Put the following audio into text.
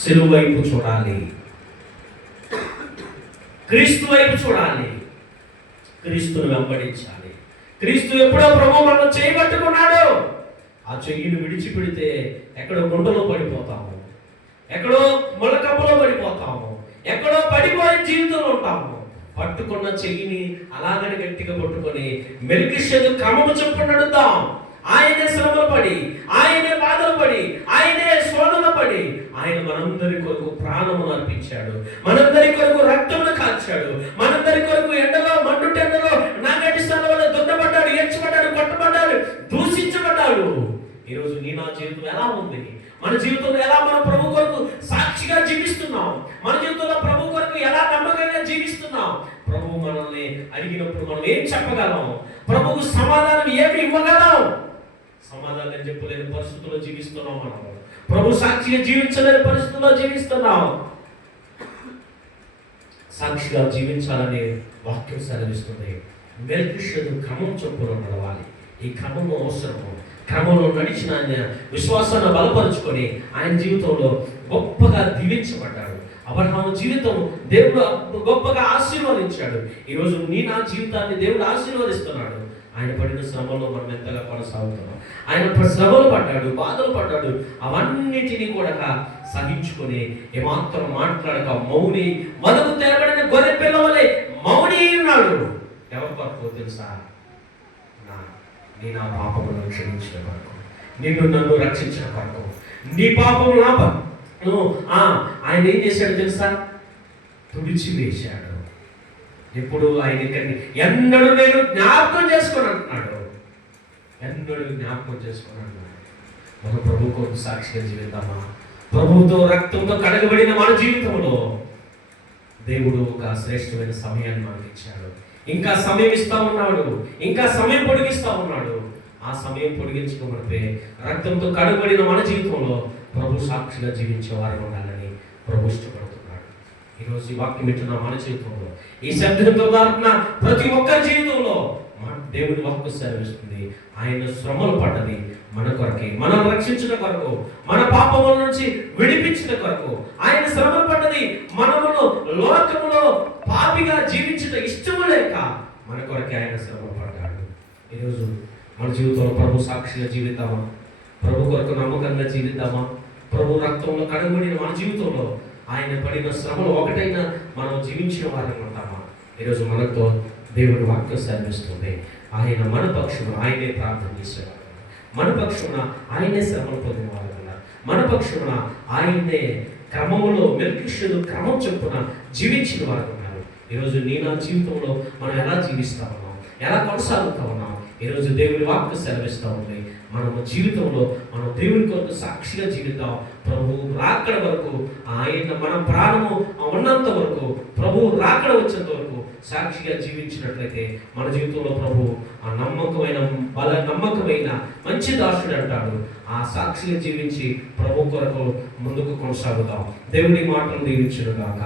సిలువ వైపు చూడాలి, క్రీస్తు వైపు చూడాలి, క్రీస్తును వెంబడించాలి. క్రీస్తు ఎప్పుడో ప్రభు మనం చేయబట్టుకున్నాడు. ఆ చెయ్యిని విడిచిపెడితే ఎక్కడో గుండెలో పడిపోతాము, ఎక్కడో మొలకమ్మలో పడిపోతాము, ఎక్కడో పడిపోయే జీవితంలో ఉంటాము. పట్టుకున్న చెయ్యిని అలాగని గట్టిగా పట్టుకొని మెల్కిషెదెకు క్రమము చొప్పున నడుద్దాం. ఆయనే శ్రమలు పడి, ఆయనే బాధలు పడి, ఆయనే శోధన పడి, ఆయన మనందరి కొరకు ప్రాణమును అర్పించాడు, మనందరి కొరకు రక్తమును కాల్చాడు, మనందరి కొరకు ఎండలో మండుటెండలో నాగటి స్థలంలో దున్నబడ్డాడు, ఏడ్చబడ్డాడు, కొట్టబడ్డాడు, దూషించబడ్డాడు. ఈరోజు నీ నా జీవితం ఎలా ఉంది? మన జీవితంలో ఎలా మన ప్రభు కొరకు సాక్షిగా జీవిస్తున్నాం? మన జీవితంలో ప్రభు కొరకు ఎలా నమ్మకంగా జీవిస్తున్నాం? ప్రభు మనల్ని అడిగినప్పుడు మనం ఏం చెప్పగలం? ప్రభువు సమాధానం ఏమి ఇవ్వగలం? సమాధానం చెప్పలేని పరిస్థితుల్లో జీవిస్తున్నాం. మనం ప్రభు సాక్షిగా జీవించలేని పరిస్థితుల్లో జీవిస్తున్నాం. సాక్షిగా జీవించాలని వాక్యం సెలవిస్తుంది. మెల్కిషెదెకు క్రమం చొప్పున నడవాలి. ఈ క్రమము అవసరము. క్రమంలో నడిచిన ఆయన విశ్వాసాన్ని బలపరుచుకొని ఆయన జీవితంలో గొప్పగా దీవించబడ్డాడు. అబ్రహాము జీవితం దేవుడు గొప్పగా ఆశీర్వదించాడు. ఈరోజు నీ నా జీవితాన్ని దేవుడు ఆశీర్వదిస్తున్నాడు. ఆయన పడిన శ్రమలో మనం ఎంతగా కొనసాగుతున్నాం. ఆయన శ్రమలు పడ్డాడు, బాధలు పడ్డాడు. అవన్నిటినీ కూడా సహించుకొని ఏమాత్రం మాట్లాడక మౌని, మదకు తెరబడిన గొర్రె పిల్లవలే మౌని ఉన్నాడు. ఎవరి కొరకు తెలుసా? నీ నా పాపములను క్షమించిన కొరకు, నిన్ను నన్ను రక్షించిన కొరకు, నీ పాపము నా ఆయన ఏం చేశాడు తెలుసా? తుడిచి వేశాడు. ఎప్పుడు ఆయన ఎన్నడూ నేను జ్ఞాపకం చేసుకొని అంటున్నాడు, ఎన్నడూ జ్ఞాపకం చేసుకొని అంటున్నాడు. మన ప్రభు కొరకు సాక్షిగా జీవిద్దామా? ప్రభువుతో రక్తంతో కడగబడిన మన జీవితంలో దేవుడు ఒక శ్రేష్టమైన సమయాన్ని మనకి ఇచ్చాడు. ఇంకా సమయం ఇస్తా ఉన్నాడు, ఇంకా సమయం పొడిగిస్తా ఉన్నాడు. ఆ సమయం పొడిగించుకోబడితే రక్తంతో కడగబడిన మన జీవితంలో ప్రభు సాక్షిగా జీవించే వారు ఉండాలని ప్రభు ఇష్టపడుతున్నాడు. ఈరోజు ఈ వాక్యం వింటున్న మన జీవితంలో, ఈ శబ్దంతో దాటిన ప్రతి ఒక్కరి జీవితంలో దేవుడి వాక్కు సెలవిస్తుంది. ఆయన శ్రమలు పడ్డది మన కొరకే, మనం రక్షించిన కొరకు, మన పాపముల నుంచి విడిపించిన కొరకు. ఆయన శ్రమలు పడ్డది మనమును లోకములో పాపిగా జీవించిన ఇష్టము లేక మన కొరకే ఆయన శ్రమలు పడ్డాడు. ఈరోజు మన జీవితంలో ప్రభు సాక్షిగా జీవిద్దామా? ప్రభు కొరకు నమ్మకంగా జీవిద్దామా? ప్రభు రక్తంలో కడగబడిన మన జీవితంలో ఆయన పడిన శ్రమలు ఒకటైనా మనం జీవించిన వారిని ఉంటామా? ఈరోజు మనతో దేవుడి వాక్యం సెలవిస్తుంది. ఆయన మన పక్షమున ఆయనే ప్రార్థన చేసేవారు, మన పక్షమున ఆయనే శ్రమలు పొందిన వారు ఉన్నారు, మన పక్షమున ఆయనే క్రమములో మెల్కిషెదెకు క్రమం చొప్పున జీవించిన వారు ఉన్నారు. ఈరోజు నీ నా జీవితంలో మనం ఎలా జీవిస్తా ఉన్నాం, ఎలా కొనసాగుతా ఉన్నాం? ఈరోజు దేవుడి వాక్కు సెలవిస్తూ ఉంది. మనము జీవితంలో మనం దేవుని కొరకు సాక్షిగా జీవిద్దాం. ప్రభు రాకడ వరకు, ఆయన మన ప్రాణము ఉన్నంత వరకు, ప్రభు రాకడ వచ్చేంత వరకు సాక్షిగా జీవించినట్లయితే మన జీవితంలో ప్రభు ఆ నమ్మకమైన మంచి దాసుడు అంటాడు. ఆ సాక్షిగా జీవించి ప్రభు కొరకు ముందుకు కొనసాగుదాం. దేవుని మాటలు దీవించును గాక.